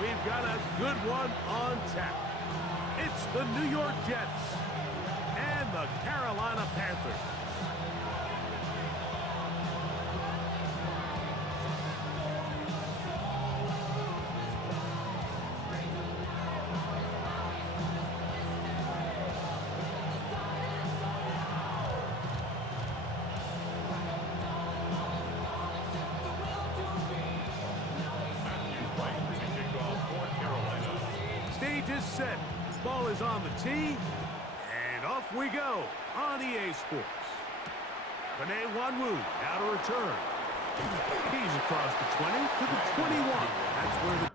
we've got a good one on tap. It's the New York Jets and the Carolina Panthers. Stage is set. Ball is on the tee. And off we go on EA Sports. Panay Wanwu now to return. He's across the 20 to the 21. That's where the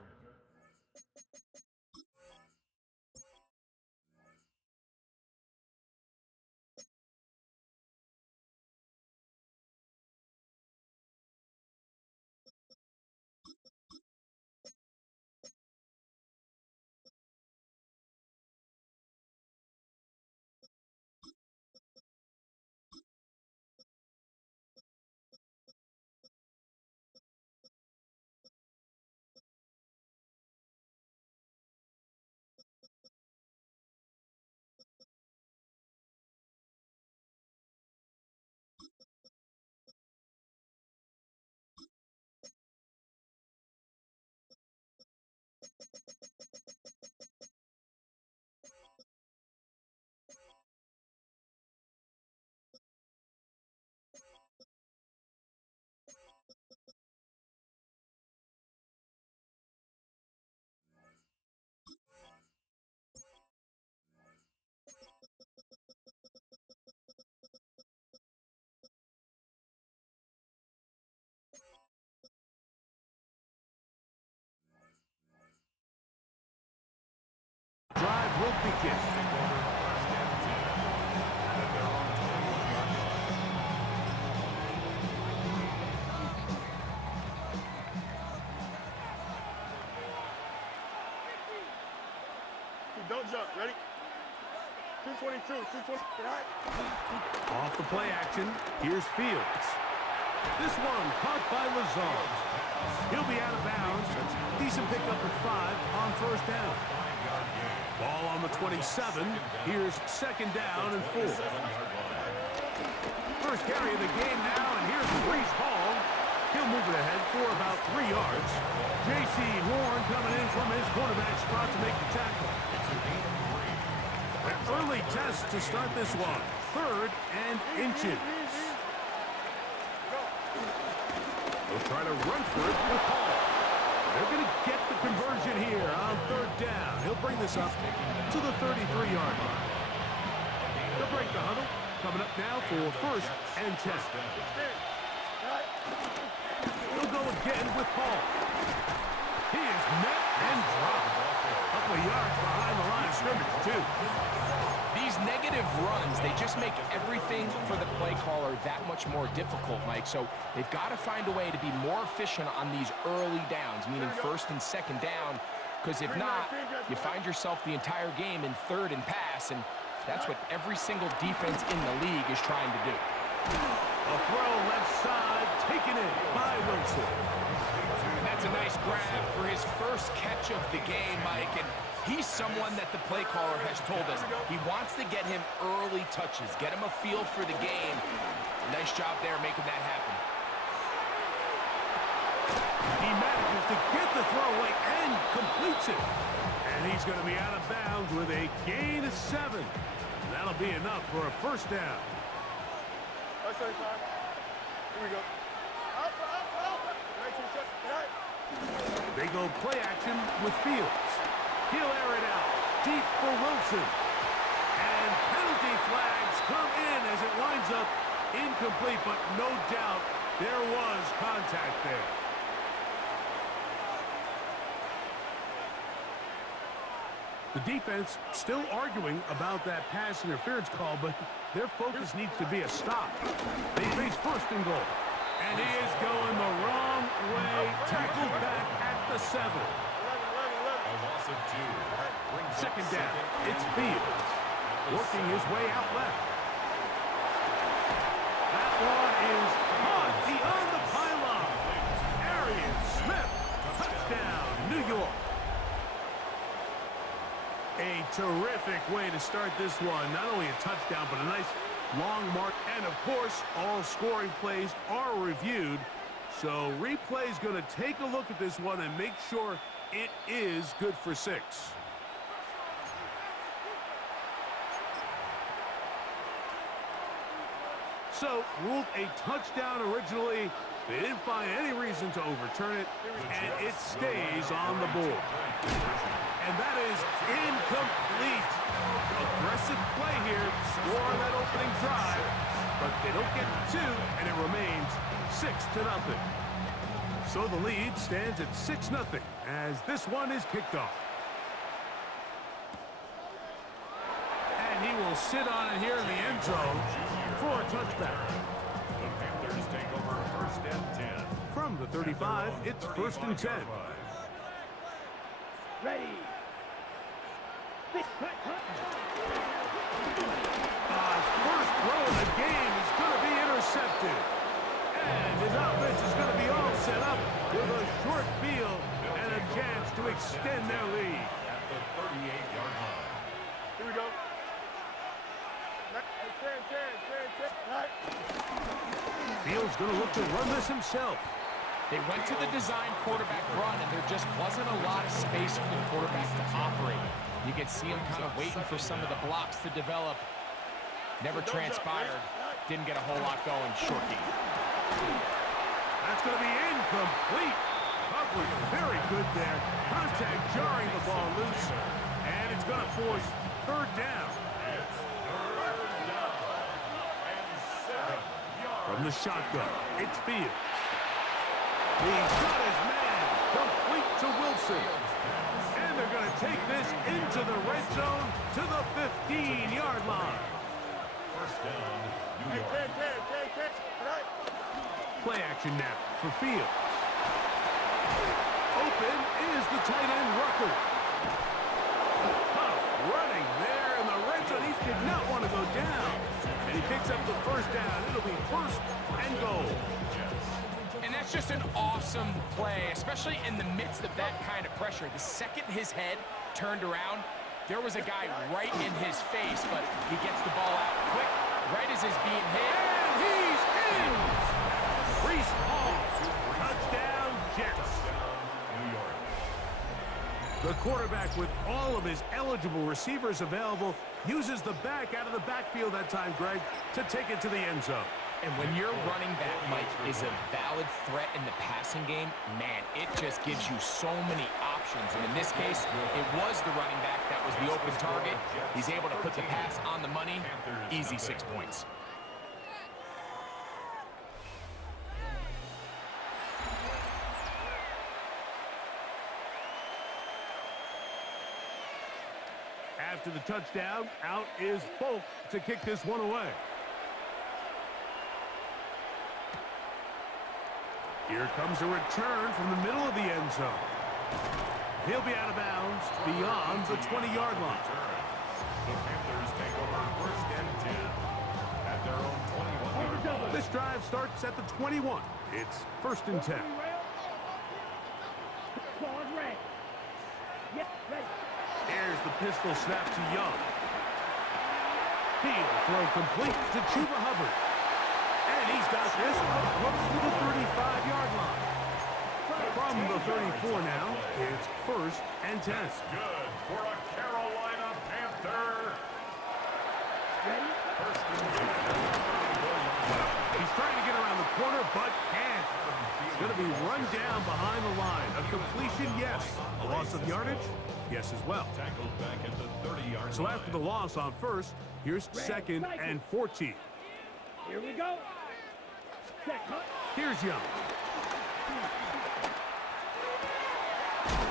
drive will begin. Don't jump. Ready? 222. 220. Off the play action. Here's Fields. This one caught by Lazard. He'll be out of bounds. Decent pickup of 5 on first down. Ball on the 27. Here's second down and 4. First carry of the game now, and here's Breece Hall. He'll move it ahead for about 3 yards. J.C. Horn coming in from his quarterback spot to make the tackle. An early test to start this one. 3rd and inches. They'll try to run for it with Hall. They're going to get the conversion here on 3rd down. He'll bring this up to the 33-yard line. They'll break the huddle. Coming up now for 1st and 10. He'll go again with Hall. He is met and dropped. A couple of yards behind the line of scrimmage, too. These negative runs, they just make everything for the play caller that much more difficult, Mike. So they've got to find a way to be more efficient on these early downs, meaning 1st and 2nd down, because if not, you find yourself the entire game in 3rd and pass, and that's what every single defense in the league is trying to do. A throw left side, taken in by Wilson. And that's a nice grab for his first catch of the game, Mike, and he's someone that the play caller has told us he wants to get him early touches, get him a feel for the game. Nice job there making that happen. He manages to get the throw away and completes it. And he's going to be out of bounds with a gain of 7. And that'll be enough for a first down. That's 35. Here we go. Up. 19 seconds. They go play action with Fields. He'll air it out deep for Wilson. And penalty flags come in as it winds up incomplete, but no doubt there was contact there. The defense still arguing about that pass interference call, but their focus needs to be a stop. They face 1st and goal. And he is going the wrong way. Tackled back at the 7. A loss of 2. 2nd down. It's Fields. Working his way out left. That one is caught beyond the pylon. Arian Smith. Touchdown, New York. Terrific way to start this one. Not only a touchdown, but a nice long mark. And, of course, all scoring plays are reviewed. So replay's going to take a look at this one and make sure it is good for 6. So, ruled a touchdown originally. They didn't find any reason to overturn it, and it stays on the board. And that is incomplete. Aggressive play here, score on that opening drive, but they don't get to 2, and it remains 6-0. So the lead stands at 6-0 as this one is kicked off. And he will sit on it here in the end zone for a touchback. The Panthers take over 1st and 10. From the 35, it's 1st and 10. Ready. First throw of the game is going to be intercepted. And his offense is going to be all set up with a short field and a chance to extend their lead. At the 38-yard line. Here we go. Fields going to look to run this himself. They went to the design quarterback run, and there just wasn't a lot of space for the quarterback to operate. You could see him kind of waiting for some of the blocks to develop. Never transpired. Didn't get a whole lot going. Short game. That's going to be incomplete. Coverage very good there. Contact jarring the ball loose. And it's going to force 3rd down. It's 3rd down. And 7 yards. From the shotgun, it's Fields. He's got his man. Complete to Wilson. And they're going to take this into the red zone to the 15-yard line. 1st down, New York. Play action now for Fields. Open is the tight end, Rucker. Tough running there in the red zone. He did not want to go down. And he picks up the 1st down. It'll be 1st and goal. And that's just an awesome play, especially in the midst of that kind of pressure. The second his head turned around, there was a guy right in his face, but he gets the ball out quick, right as he's being hit. And he's in! Reese Hall, touchdown Jets. New York. The quarterback, with all of his eligible receivers available, uses the back out of the backfield that time, Greg, to take it to the end zone. And when your running back, Mike, is a valid threat in the passing game, man, it just gives you so many options. And in this case, it was the running back that was the open target. He's able to put the pass on the money. Easy 6 points. After the touchdown, out is Folk to kick this one away. Here comes a return from the middle of the end zone. He'll be out of bounds beyond the 20-yard line. The Panthers take over 1st and 10 at their own 21-yard line. This drive starts at the 21. It's 1st and 10. Here's the pistol snap to Young. He'll throw complete to Chuba Hubbard. And he's got this up close to the 35-yard line. From the 34 now, it's 1st and 10. That's good for a Carolina Panther. First and 10. He's trying to get around the corner, but can't. He's going to be run down behind the line. A completion, yes. A loss of yardage, yes as well. Tackled back at the 30-yard line. So after the loss on 1st, here's 2nd and 14. Here we go. Here's Young.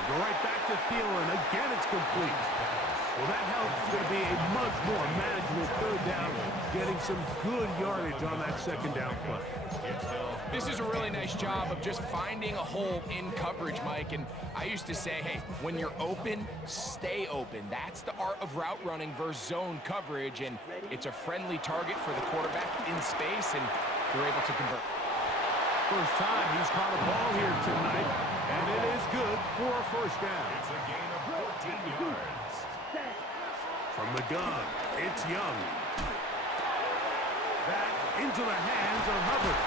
Go right back to Thielen. Again, it's complete. Well, that helps. It's going to be a much more manageable 3rd down, getting some good yardage on that 2nd down play. This is a really nice job of just finding a hole in coverage, Mike. And I used to say, hey, when you're open, stay open. That's the art of route running versus zone coverage. And it's a friendly target for the quarterback in space, and they're able to convert. First time he's caught a ball here tonight, and it is good for a 1st down. It's a gain of 14 yards. From the gun, it's Young. That into the hands of Hubbard.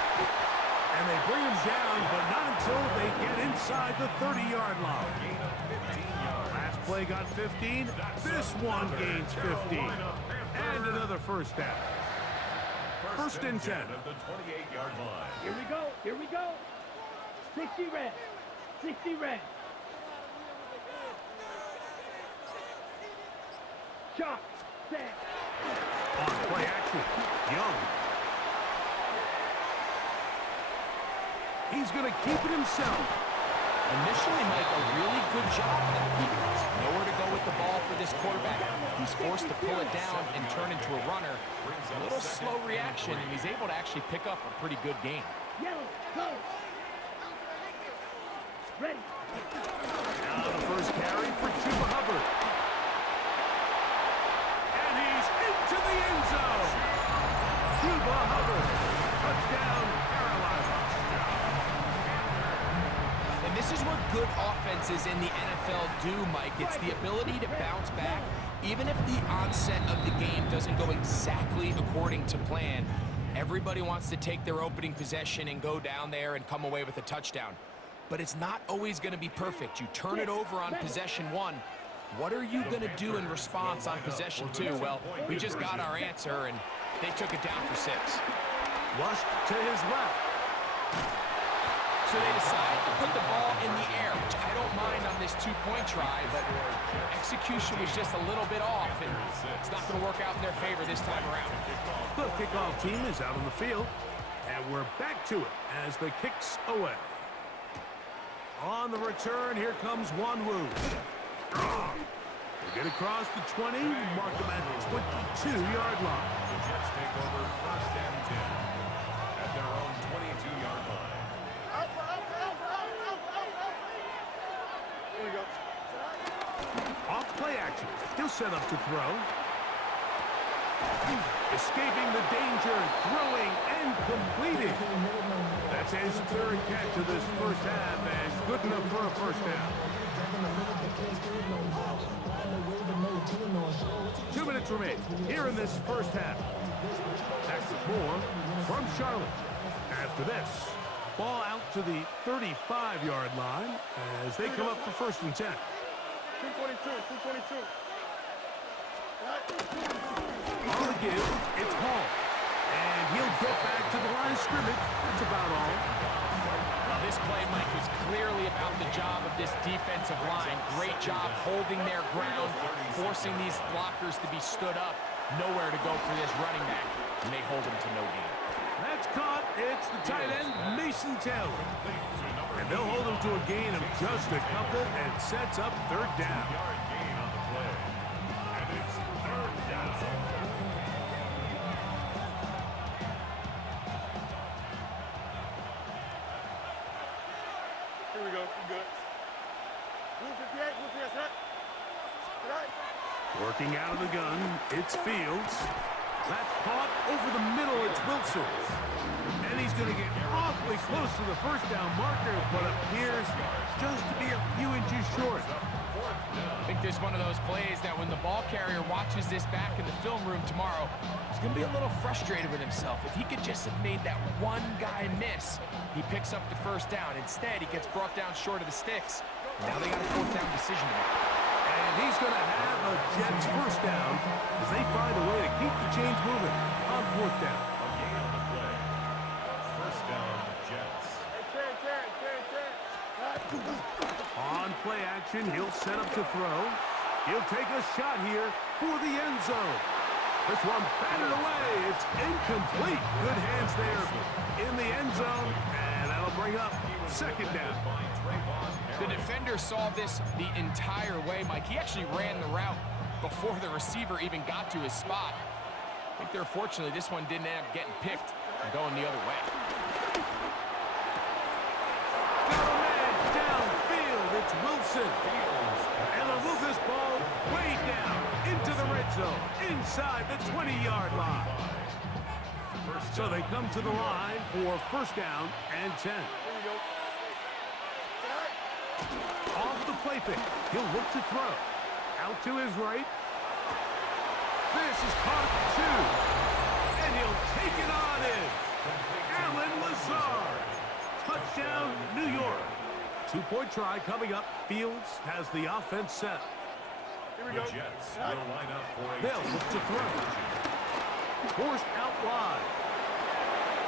And they bring him down, but not until they get inside the 30-yard line. Last play got 15. This one gains 15. And another first down. First and 10. At the 28-yard line. Here we go. Here we go. 60 red. 60 red. Shot. Set. On play action, Young. He's going to keep it himself. Initially, Mike, a really good job on the defense. Nowhere to go with the ball for this quarterback. He's forced to pull it down and turn into a runner. A little slow reaction, and he's able to actually pick up a pretty good game. Yellow. Go. Ready. Now the first carry for Chuba Hubbard. And he's into the end zone. Chuba Hubbard. Touchdown, Carolina. And this is what good offenses in the NFL do, Mike. It's the ability to bounce back. Even if the onset of the game doesn't go exactly according to plan, everybody wants to take their opening possession and go down there and come away with a touchdown. But it's not always going to be perfect. You turn it over on possession 1. What are you going to do in response on possession 2? Well, we just got our answer, and they took it down for 6. Flushed to his left. So they decide to put the ball in the air, which I don't mind on this two-point try, but execution was just a little bit off, and it's not going to work out in their favor this time around. The kickoff team is out on the field, and we're back to it as the kick's away. On the return, here comes Wanwu. They get across the 20, mark them at the 22-yard line. The Jets take over first and 10 at their own 22-yard line. Here we go. Off play action. He'll set up to throw. Escaping the danger, throwing and completing. That's his third catch of this first half and good enough for a first down. 2 minutes remain here in this first half. Back to Moore from Charlotte. After this, ball out to the 35-yard line as they come up for first and 10. 222. On the give, it's Hall. And he'll get back to the line of scrimmage. That's about all. Well, this play, Mike, was clearly about the job of this defensive line. Great job holding their ground, forcing these blockers to be stood up. Nowhere to go for this running back, and they hold him to no gain. That's caught. It's the tight end, Mason Taylor. And they'll hold him to a gain of just a couple and sets up third down. Yard gain on the play. And it's third down. Here we go. We good. Blue 58. Set. Right. Working out of the gun, it's Fields. That's caught over the middle. It's Wilson. And he's going to get awfully close to the first down marker, but appears just to be a few inches short. I think this is one of those plays that when the ball carrier watches this back in the film room tomorrow, he's going to be a little frustrated with himself. If he could just have made that one guy miss, he picks up the first down. Instead, he gets brought down short of the sticks. Now they got a fourth down decision to make. And he's going to have a Jets first down as they find a way to keep the chains moving on fourth down. A gain on the play. First down, Jets. On play action, he'll set up to throw. He'll take a shot here for the end zone. This one batted away. It's incomplete. Good hands there in the end zone, and that'll bring up second down. The defender saw this the entire way, Mike. He actually ran the route before the receiver even got to his spot. I think they're fortunately this one didn't end up getting picked and going the other way. Got a man downfield. It's Wilson. And they'll move this ball way down into the red zone, inside the 20-yard line. So they come to the line for first down and 10. Off the play fake. He'll look to throw. Out to his right. This is caught at 2. And he'll take it on in. Alan Lazard. Touchdown, New York. 2-point try coming up. Fields has the offense set. Here we The go. Jets will line up for a They'll look to throw. Forced out wide.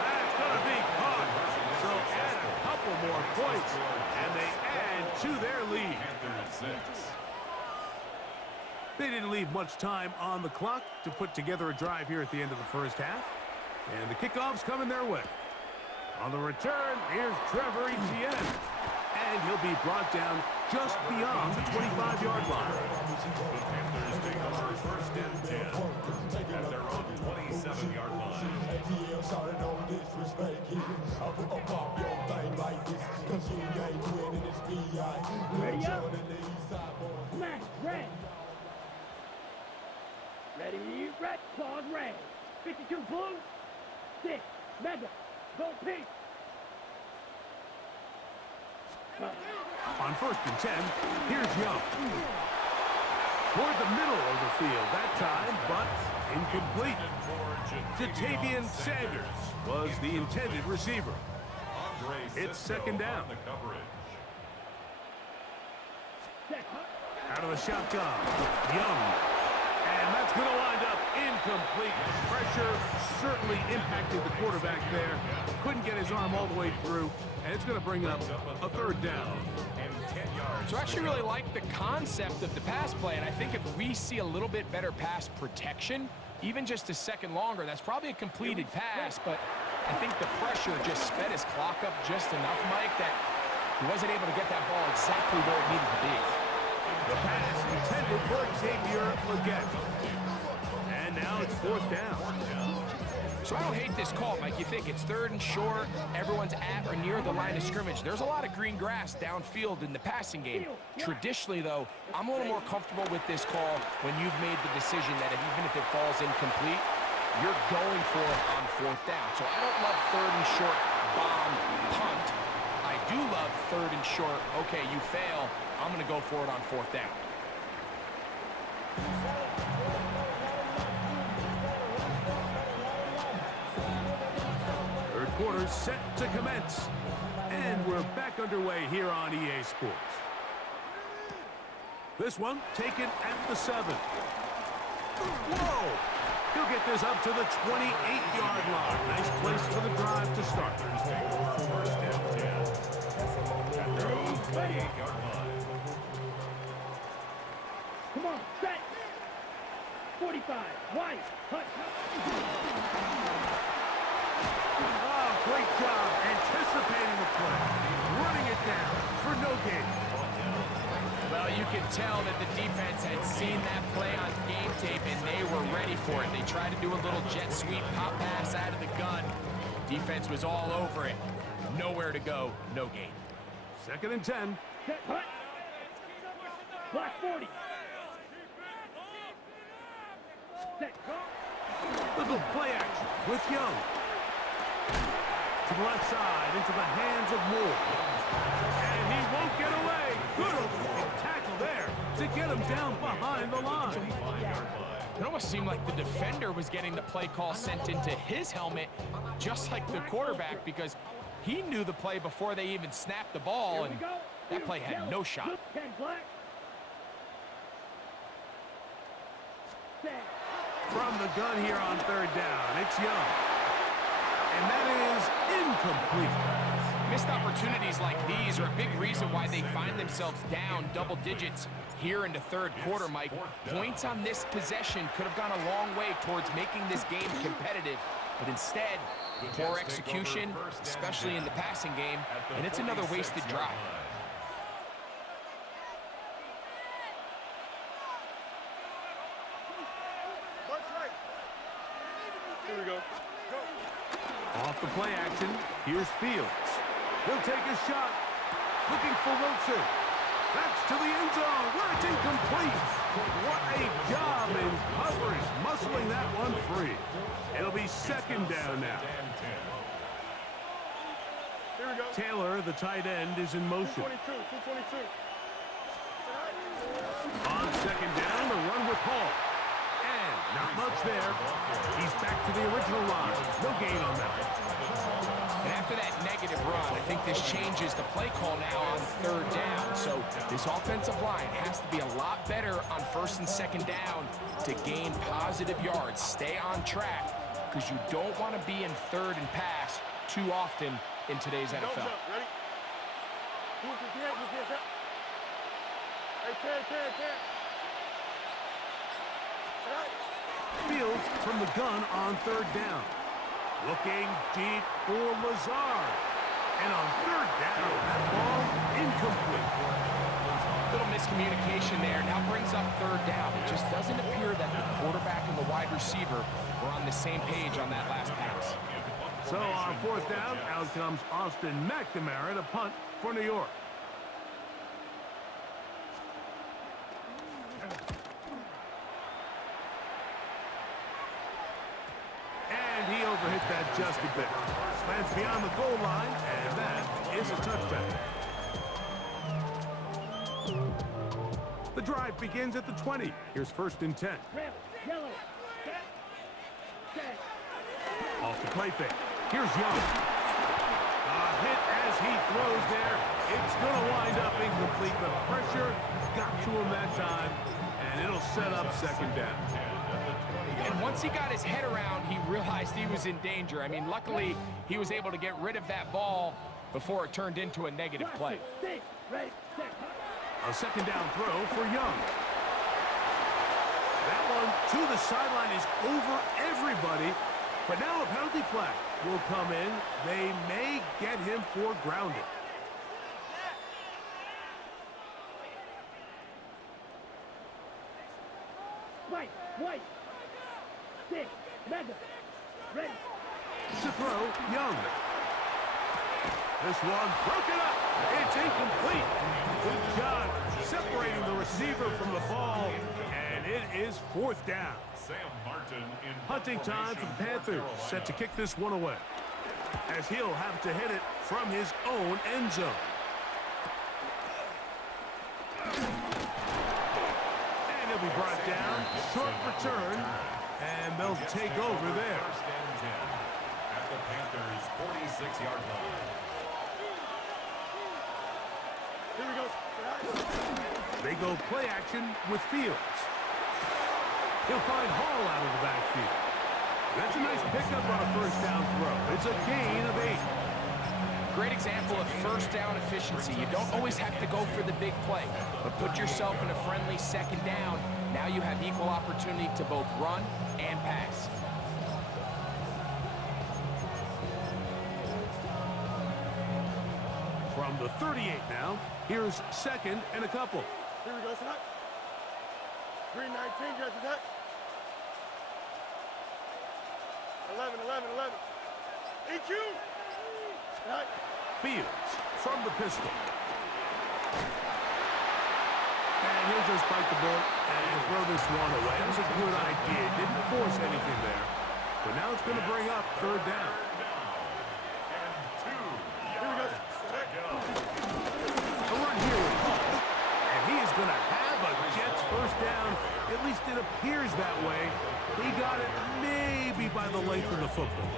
That's going to be caught. So add a couple more points, and they add to their lead. Panthers 6. They didn't leave much time on the clock to put together a drive here at the end of the first half. And the kickoff's coming their way. On the return, here's Trevor Etienne. And he'll be brought down just beyond the 25-yard line. The Panthers take over first and 10 at their own 27-yard line. Ready up. Smash, red. Ready, red, claws, red. 52 blue. 6, mega. Go pink. On first and 10, here's Young. Toward the middle of the field that time, but incomplete. Jatavian Sanders was the intended receiver. It's second down. The coverage. Out of the shotgun, Young. And that's going to wind up incomplete. Pressure certainly impacted the quarterback there. Couldn't get his arm all the way through, and it's going to bring up a third down. And 10 yards. So I actually really like the concept of the pass play, and I think if we see a little bit better pass protection, even just a second longer, that's probably a completed pass, but I think the pressure just sped his clock up just enough, Mike, that he wasn't able to get that ball exactly where it needed to be. The pass intended for Xavier Legette. And now it's fourth down. So I don't hate this call, Mike. You think it's third and short, everyone's at or near the line of scrimmage. There's a lot of green grass downfield in the passing game. Traditionally, though, I'm a little more comfortable with this call when you've made the decision that even if it falls incomplete, you're going for it on fourth down. So I don't love third and short, bomb, punt. I do love third and short, okay, you fail, I'm going to go for it on fourth down. Third quarter set to commence. And we're back underway here on EA Sports. This one taken at the 7. Whoa! He'll get this up to the 28-yard line. Nice place for the drive to start. First and 10 at their own 28-yard line. Come on, set. 45, white, hut. Oh, great job anticipating the play. Running it down for no gain. Well, you can tell that the defense had seen that play on game tape, and they were ready for it. They tried to do a little jet sweep pop pass out of the gun. Defense was all over it. Nowhere to go, no gain. Second and 10. Set, hut. Black 40. Set, go. Little play action with Young. To the left side, into the hands of Moore. And he won't get away. Good overall tackle there to get him down behind the line. It almost seemed like the defender was getting the play call sent into his helmet, just like the quarterback, because he knew the play before they even snapped the ball, and that play had no shot. 10 black. Set. From the gun here on third down, it's Young. And that is incomplete. Missed opportunities like these are a big reason why they find themselves down double digits here in the third quarter, Mike. Points on this possession could have gone a long way towards making this game competitive, but instead, poor execution, especially in the passing game, and it's another wasted drive. March right. Here we go. Go. Off the play action, here's Fields. He'll take a shot. Looking for Wilson. That's to the end zone, where it's incomplete. What a job in coverage, muscling that one free. It'll be second down now. Here we go. Taylor, the tight end, is in motion. 222. On second down, the run with Hall. And Not much there. He's back to the original line. No gain on that. And after that negative run, I think this changes the play call now on third down. So this offensive line has to be a lot better on first and second down to gain positive yards. Stay on track because you don't want to be in third and pass too often in today's NFL. Ready? Move your head, move your head. Hey, ten. Fields from the gun on third down. Looking deep for Lazard. And on third down, that ball incomplete. Little miscommunication there. Now brings up third down. It just doesn't appear that the quarterback and the wide receiver were on the same page on that last pass. So on fourth down, out comes Austin McNamara to punt for New York. And he overhit that just a bit. Lands beyond the goal line, and that is a touchback. The drive begins at the 20. Here's first and 10. Red, yellow, set. Off the play fake. Here's Young. A hit as he throws there. It's going to wind up incomplete. The pressure got to him that time, and it'll set up second down. And once he got his head around, he realized he was in danger. I mean, luckily, he was able to get rid of that ball before it turned into a negative play. Six, ready, set. A second down throw for Young. That one to the sideline is over everybody. But now a penalty flag will come in. They may get him for grounding. White. Six, mega. Ready. To throw, Young. This one broken up. It's incomplete. Good job separating the receiver from the ball. And it is fourth down. Sam Martin in Hunting time for the Panthers, set to kick this one away, as he'll have to hit it from his own end zone. And he'll be brought down, short return, and they'll take over there. First and 10 at the Panthers' 46-yard line. Here we go. They go play action with Fields. He'll find Hall out of the backfield. That's a nice pickup on a first down throw. It's a gain of 8. Great example of first down efficiency. You don't always have to go for the big play, but put yourself in a friendly second down. Now you have equal opportunity to both run and pass. From the 38 now, here's second and a couple. Here we go, tonight. Green 19, just attack. 11. Eat you. Right. Fields from the pistol. And he'll just bite the bullet and throw this one away. That was a good idea. Didn't force anything there. But now it's going to bring up third down. Here we go. A run here with Hall. And he is going to have a Jets first down. At least it appears that way. He got it maybe by the length of the football.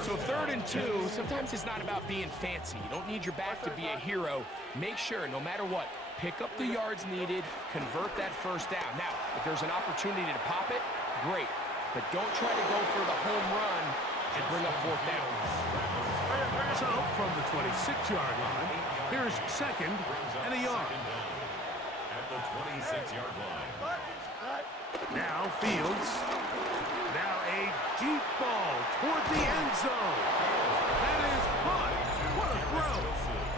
So 3rd and 2, sometimes it's not about being fancy. You don't need your back to be a hero. Make sure, no matter what, pick up the yards needed, convert that first down. Now, if there's an opportunity to pop it, great. But don't try to go for the home run and bring up 4th down. So, from the 26-yard line, here's second and a yard. At the 26-yard line. Now Fields. Now a deep ball toward the end zone. That is caught. What a throw.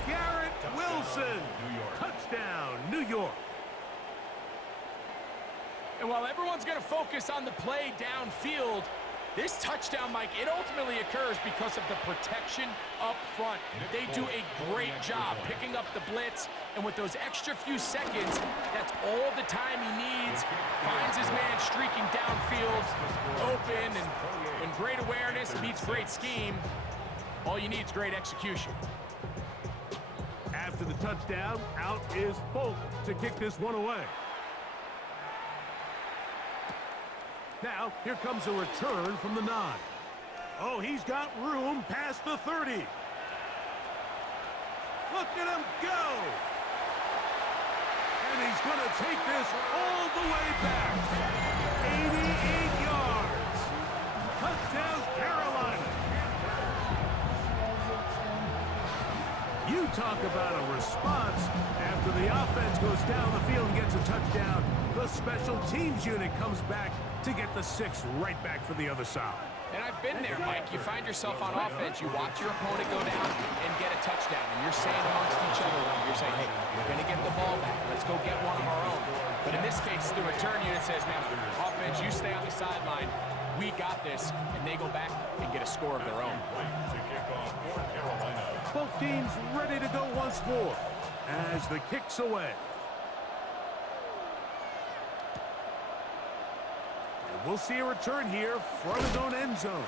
Garrett Wilson. Touchdown, New York. And while everyone's going to focus on the play downfield, this touchdown, Mike, it ultimately occurs because of the protection up front. They do a great job picking up the blitz, and with those extra few seconds, that's all the time he needs. Finds his man streaking downfield, open, and great awareness meets great scheme. All you need is great execution. After the touchdown, out is Folk to kick this one away. Now, here comes a return from the 9. Oh, he's got room past the 30. Look at him go! And he's going to take this all the way back. 88 yards. Touchdown, Carolina. You talk about a response. After the offense goes down the field and gets a touchdown, the special teams unit comes back to get the 6 right back for the other side. And I've been there, Mike. You find yourself on offense, you watch your opponent go down and get a touchdown, and you're saying amongst each other, you're saying, hey, we're going to get the ball back. Let's go get one of our own. But in this case, the return unit says, now, offense, you stay on the sideline. We got this, and they go back and get a score of their own. Both teams ready to go once more as the kick's away. We'll see a return here from his own end zone.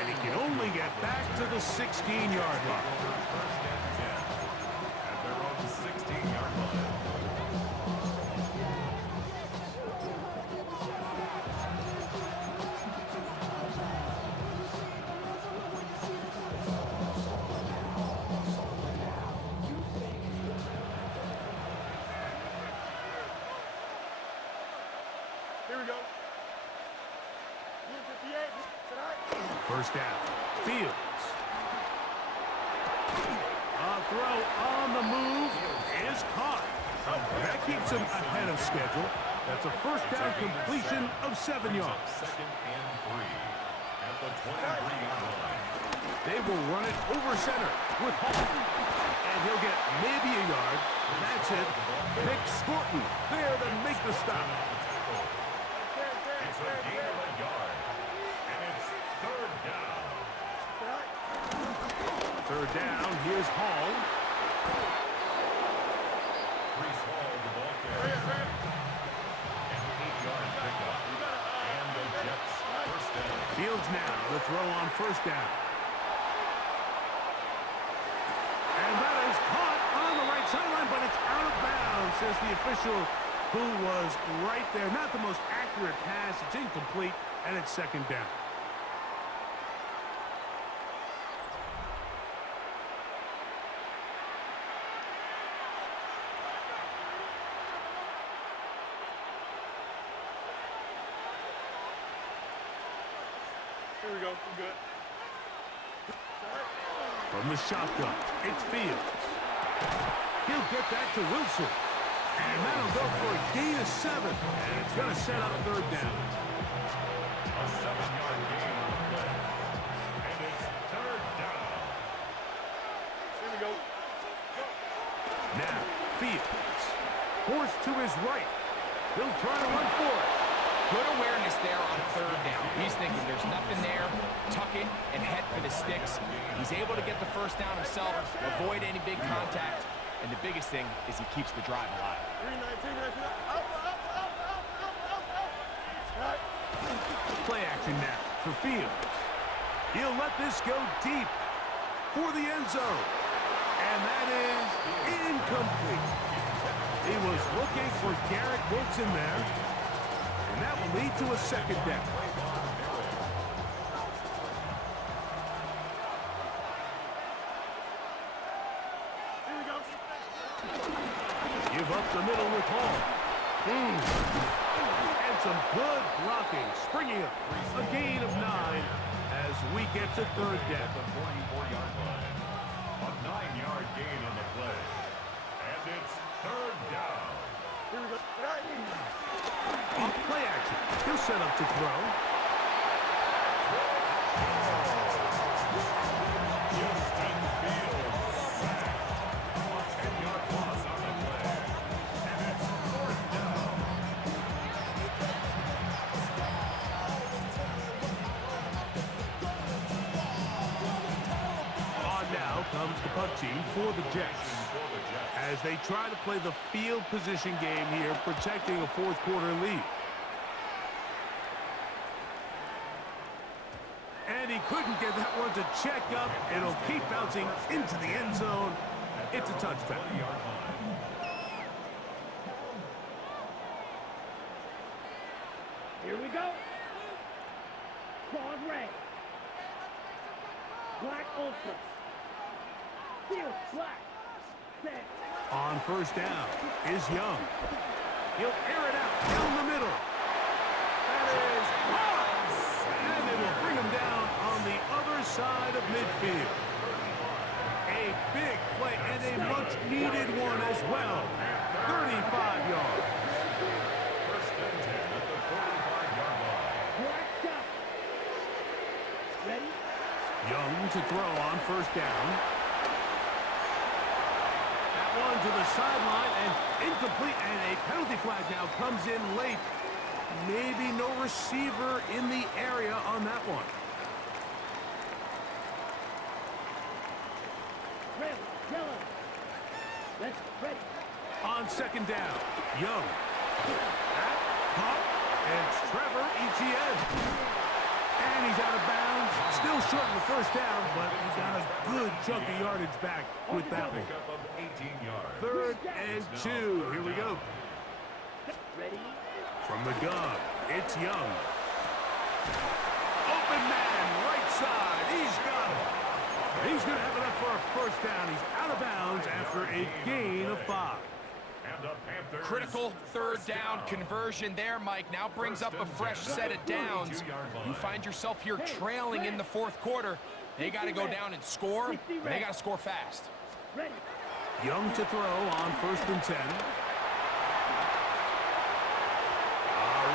And he can only get back to the 16-yard line. First and 10 at their own 16-yard line. Here we go. First down. Fields. A throw on the move is caught. That keeps him ahead of schedule. That's a first down completion of 7 yards. Second and 3 at the 23-yard line. They will run it over center with Hall. And he'll get maybe a yard. That's it. Nick Scorton there to make the stop. It's a gain of a yard. And it's third down. Third down, here's Hall. Brees Hall, the ball carrier. An 8-yard pickup. And the Jets first down. Fields now, the throw on first down. And that is caught on the right sideline, but it's out of bounds, says the official who was right there. Not the most accurate pass. It's incomplete, and it's second down. Here we go. We're good. From the shotgun, it's Fields. He'll get that to Wilson. And that'll go for a gain of 7. And it's going to set up third down. A 7-yard gain on the play. And it's third down. Here we go. Now, Fields. Forced to his right. He'll try to run for it. Good awareness there on third down. He's thinking there's nothing there, tuck it, and head for the sticks. He's able to get the first down himself, avoid any big contact, and the biggest thing is he keeps the drive alive. 319, Play action now for Fields. He'll let this go deep for the end zone. And that is incomplete. He was looking for Garrett Wilson there. And that will lead to a second down. Here we go. Give up the middle with Hall. And some good blocking. Springing up a gain of 9 as we get to third down. The 44-yard line. A 9-yard gain on the play. And it's third down. Here we go. Off play action. He'll set up to throw. Justin Fields sacked. A 10-yard loss on the play. And it's fourth down. On now comes the punt team for the Jets. As they try to play the field position game here, protecting a fourth-quarter lead. And he couldn't get that one to check up. It'll keep bouncing into the end zone. It's a touchdown. Here we go. Black Ultra. Field black. Set. On first down is Young. He'll air it out down the middle. That is caught. And they will bring him down on the other side of midfield. A big play and a much-needed one as well. 35 yards. First and 10 at the 45-yard line. Black shot. Ready? Young to throw on first down. That one to the sideline and incomplete, and a penalty flag now comes in late. Maybe no receiver in the area on that one. Red. Yellow. Let's ready. On second down, Young. Caught. It's Trevor Etienne. And he's out of bounds. Still short of the first down, but he got a good chunk of yardage back with that one. Pickup of 18 yards. 3rd and 2. Here we go. Ready? From the gun, it's Young. Open man, right side. He's got it. He's going to have enough for a first down. He's out of bounds after a gain of 5. And the Panthers. Critical third down conversion there, Mike. Now brings up a fresh set of downs. You find yourself here trailing in the fourth quarter. They got to go down and score, and they got to score fast. Ready? Young to throw on 1st and 10.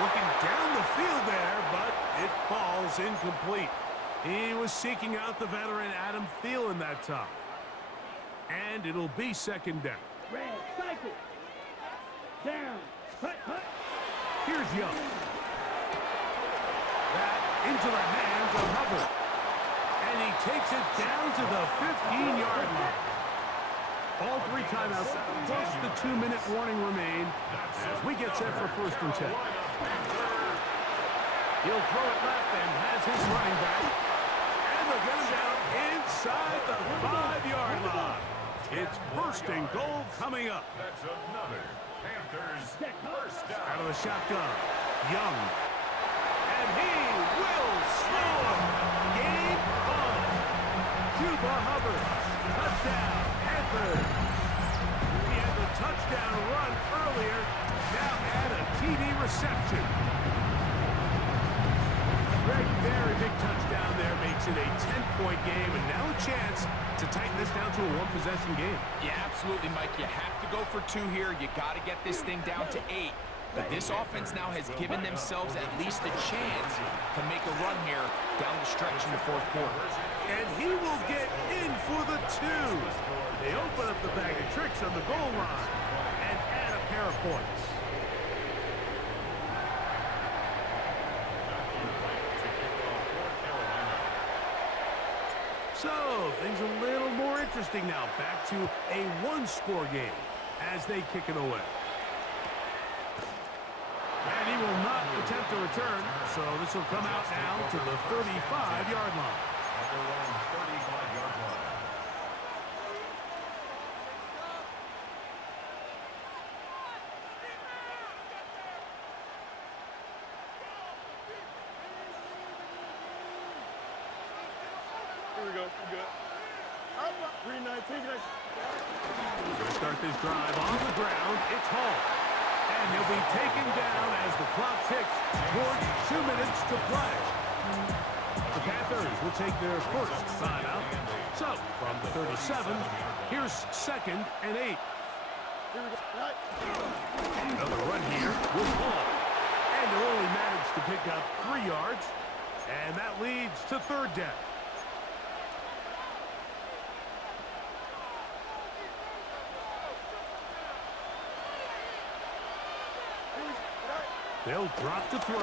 Looking down the field there, but it falls incomplete. He was seeking out the veteran Adam Thielen that time. And it'll be 2nd down. Red. Cycle. Down. Hut, hut. Here's Young. That into the hands of Hubbard. And he takes it down to the 15-yard line. All 3 timeouts plus the 2-minute warning remain as we get set for 1st and 10. He'll throw it left and has his running back. And they'll get him down inside the 5-yard line. It's 1st and goal coming up. That's another Panthers first down. Out of the shotgun, Young. And he will score. Game on. Cuba Hubbard. Touchdown, Panthers. He had the touchdown run earlier. Now add a TD reception. Very big touchdown there makes it a 10-point game, and now a chance to tighten this down to a one-possession game. Yeah, absolutely, Mike. You have to go for 2 here. You got to get this thing down to 8. But this offense now has given themselves at least a chance to make a run here down the stretch in the fourth quarter. And he will get in for the 2. They open up the bag of tricks on the goal line and add a pair of points. So, things a little more interesting now. Back to a 1-score game as they kick it away. And he will not attempt to return, so this will come out now to the 35-yard line. At their own 35-yard line. Here we go. We're good. 319. We're going to start this drive on the ground. It's Hall. And he'll be taken down as the clock ticks towards 2 minutes to play. The Panthers will take their first timeout. So, from the 37, here's 2nd and 8. Here we go. Right. Another run here with Hall. And they'll only manage to pick up 3 yards. And that leads to 3rd down. They'll drop to throw.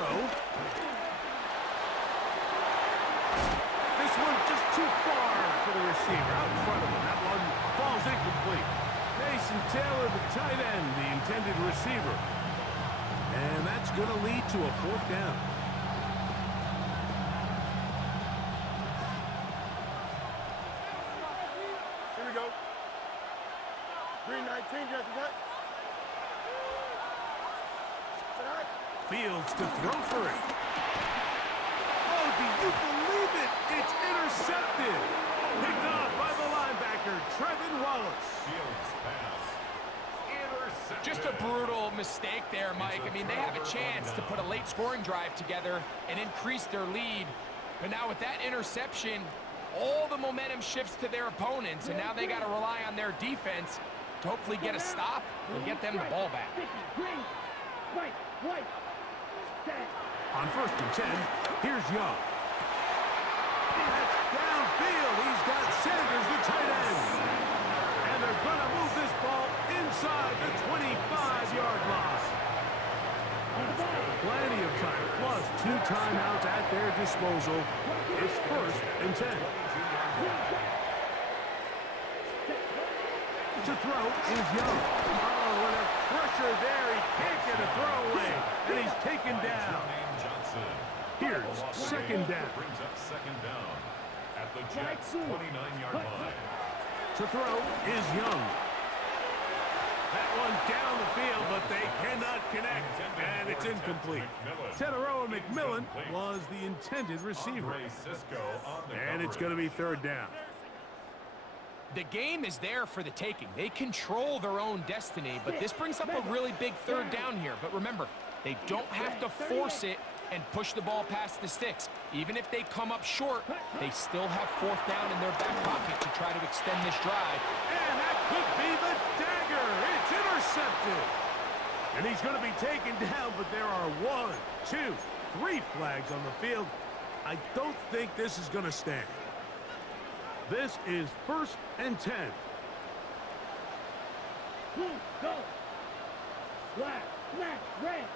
This one just too far for the receiver. Out in front of him. That one falls incomplete. Mason Taylor, the tight end, the intended receiver. And that's going to lead to a 4th down. Here we go. 319. Just that. Fields to throw for it. Oh, do you believe it? It's intercepted. Picked off by the linebacker, Trevin Wallace. Fields pass. Intercepted. Just a brutal mistake there, Mike. I mean, they have a chance to put a late scoring drive together and increase their lead. But now with that interception, all the momentum shifts to their opponents, and now they got to rely on their defense to hopefully get a stop and get them the ball back. On 1st and 10, here's Young. That's downfield. He's got Sanders, the tight end. And they're going to move this ball inside the 25-yard line. Plenty of time, plus 2 timeouts at their disposal. It's 1st and 10. To throw is Young. Oh, and a pressure there. He can't get a throwaway, and he's taken down. Here's 2nd down. Brings up 2nd down at the Jets' 29-yard line. To throw is Young. That one down the field, but they cannot connect, and it's incomplete. Teteroa McMillan was the intended receiver. And it's going to be 3rd down. The game is there for the taking. They control their own destiny, but this brings up a really big 3rd down here. But remember, they don't have to force it and push the ball past the sticks. Even if they come up short, they still have 4th down in their back pocket to try to extend this drive. And that could be the dagger. It's intercepted. And he's going to be taken down, but there are 1, 2, 3 flags on the field. I don't think this is going to stand. This is 1st and 10. Go. Black, red.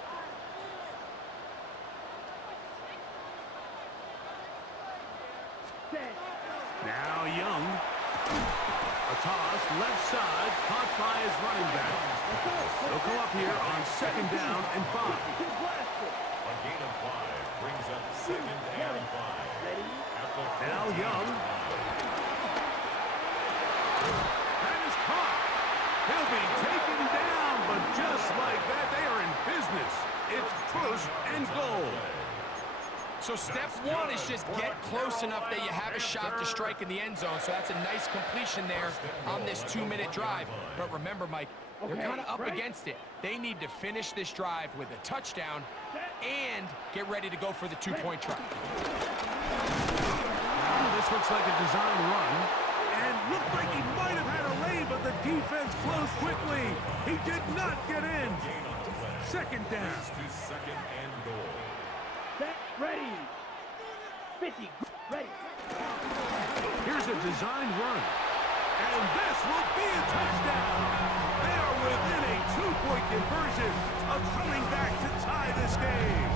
Now Young. A toss, left side, caught by his running back. They'll come up here on 2nd down and 5. A gain of 5 brings up 2nd and 5. Now Young. That is caught. He'll be taken down, but just like that, they are in business. It's 1st and goal. So step 1 is just get close enough that you have a shot to strike in the end zone. So that's a nice completion there on this 2-minute drive. But remember, Mike, they're kind of up against it. They need to finish this drive with a touchdown and get ready to go for the 2-point try. This looks like a design run. And looked like he might have had a lane, but the defense closed quickly. He did not get in. 2nd down. To 2nd and goal. Set, ready. 50, ready. Here's a design run. And this will be a touchdown. They are within a 2-point conversion of coming back to tie this game.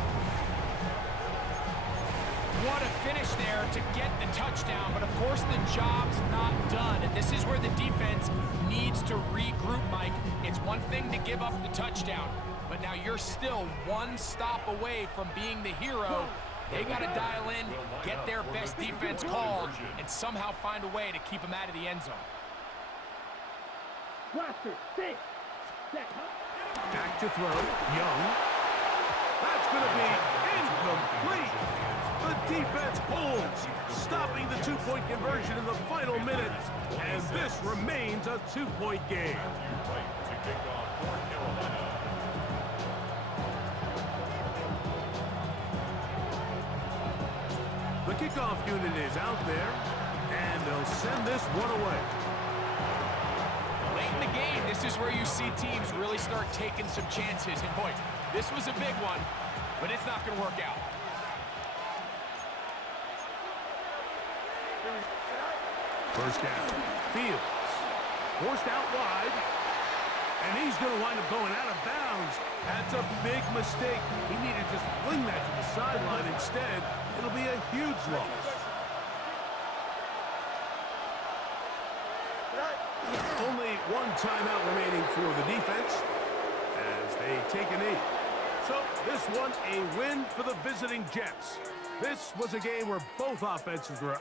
What a finish there to get the touchdown, but of course the job's not done, and this is where the defense needs to regroup, Mike. It's one thing to give up the touchdown, but now you're still 1 stop away from being the hero. They got to dial in, get their best defense called, and somehow find a way to keep them out of the end zone. Blaster, 6. Set, Back to throw. Young. That's going to be incomplete. The defense holds, stopping the 2-point conversion in the final minute. And this remains a 2-point game. Right to kick off for Carolina. The kickoff unit is out there, and they'll send this one away. Late in the game, this is where you see teams really start taking some chances. And boy, this was a big one, but it's not going to work out. First down. Fields. Forced out wide. And he's going to wind up going out of bounds. That's a big mistake. He needed to just fling that to the sideline instead. It'll be a huge loss. Only 1 timeout remaining for the defense as they take a knee. So this one a win for the visiting Jets. This was a game where both offenses were